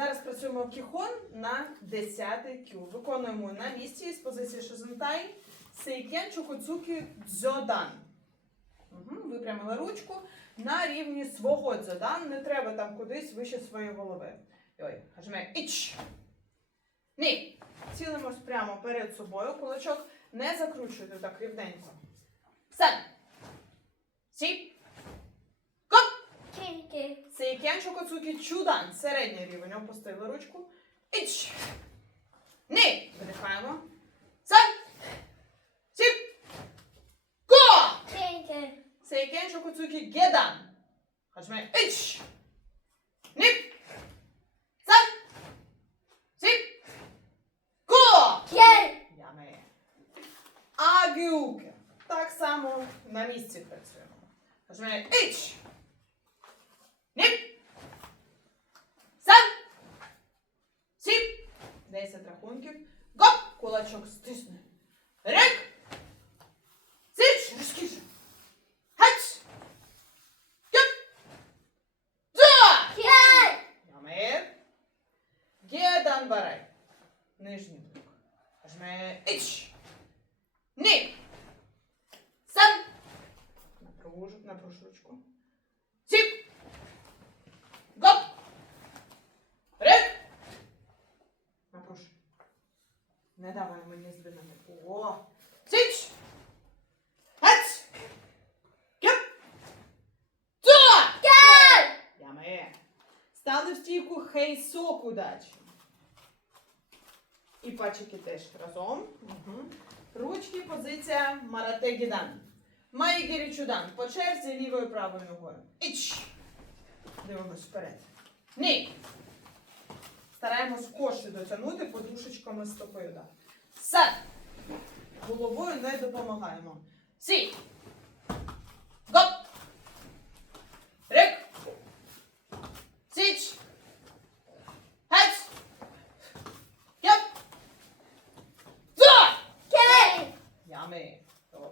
Зараз працюємо кіхон на 10 кю. Виконуємо на місці з позиції шизентай. Сейкен чукуцуки дзьодан. Угу. Випрямили ручку на рівні свого дзьодан. Не треба там кудись вище своєї голови. Ой, хажме іч. Ні. Цілимось прямо перед собою. Кулачок не закручуйте так рівненько. Сен. Сі. Кільки. Сейкен чокоцукі чудан. Середній рівень. Опустили ручку. Іч. Ні. Видихаємо. Сан. Сіп. Го. Кільки. Сейкен чокоцукі гедан. Хачме. Іч. Ні. Сан. Сіп. Го. Яме. Агюки. Так само на місці працюємо. Хачме. Іч. Ні. Сан. Сіп. 10 рахунків. Гоп. Кулачок стисне. Рек. Січ. Розкіше. Хач. Дза. Кіль. Яме. Гедан барай. Нижній блок. Жме іч. Ні. Сан. Напруж, напруж ручку. Сіп. Гоп. Рек. Напруж. Не давай мені здвинути. О. Січ. Хач. Геп. Дза. Кіль. Яме. Стали в стійку хейсок удачі. І пальчики теж разом. Угу. Ручки, позиція Марате Гідан. Чудан. По черзі лівою правою ногою. Іч. Дивимось вперед. Ні. Стараємось кошти дотягнути подушечками стопою. Да. Сад. Головою не допомагаємо. Сі. Гоп. Рик. Січ. Геть. Йоп. За. Кіль. Ями. Добре.